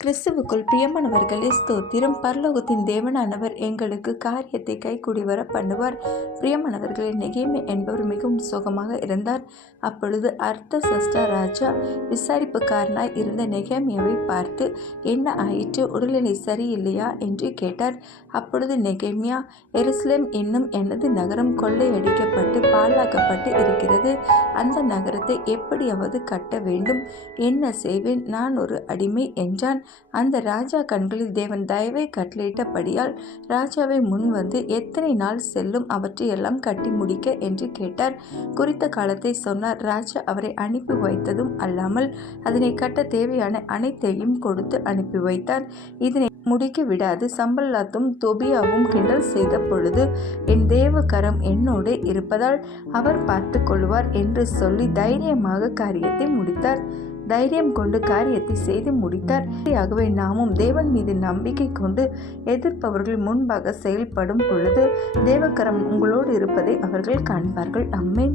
கிறிஸ்துவுக்குள் பிரியமானவர்களே, ஸ்தோத்திரம். பரலோகத்தின் தேவனானவர் எங்களுக்கு காரியத்தை கைகூடி வர பண்ணுவார். பிரியமானவர்களே, நெகேமியா என்பவர் மிகவும் சோகமாக இருந்தார். அப்பொழுது அர்தசஷ்டா ராஜா விசாரிப்புக்காரனாய் இருந்த நெகேமியாவை பார்த்து, என்ன ஆயிற்று, உடல்நிலை சரியில்லையா என்று கேட்டார். அப்பொழுது நெகேமியா, எருசலேம் என்னும் எனது நகரம் கொள்ளையடிக்கப்பட்டு பாழாக்கப்பட்டு இருக்கிறது. அந்த நகரத்தை எப்படியாவது கட்ட வேண்டும். என்ன செய்வேன்? நான் ஒரு அடிமை என்றான். அந்த ராஜா கண்களில் தேவன் தயவை கட்டளையிட்டபடியால் ராஜாவை முன் வந்து, எத்தனை நாள் செல்லும் அவற்றையெல்லாம் கட்டி முடிக்க என்று கேட்டார். குறித்த காலத்தை சொன்னார். ராஜா அவரை அனுப்பி வைத்ததும் அல்லாமல் அதனை கட்ட தேவையான அனைத்தையும் கொடுத்து அனுப்பி வைத்தார். இதனை முடிக்க விடாது சம்பல்லாத்தும் தொபியாவும் கிண்டல் செய்த பொழுது, என் தேவ கரம் என்னோடு இருப்பதால் அவர் பார்த்து கொள்வார் என்று சொல்லி தைரியமாக காரியத்தை முடித்தார். தைரியம் கொண்டு காரியத்தை செய்து முடித்தார். ஆகவே நாமும் தேவன் மீது நம்பிக்கை கொண்டு எதிர்ப்பவர்கள் முன்பாக செயல்படும் பொழுது தேவக்கரம் உங்களோடு இருப்பதை அவர்கள் காண்பார்கள். ஆமென்.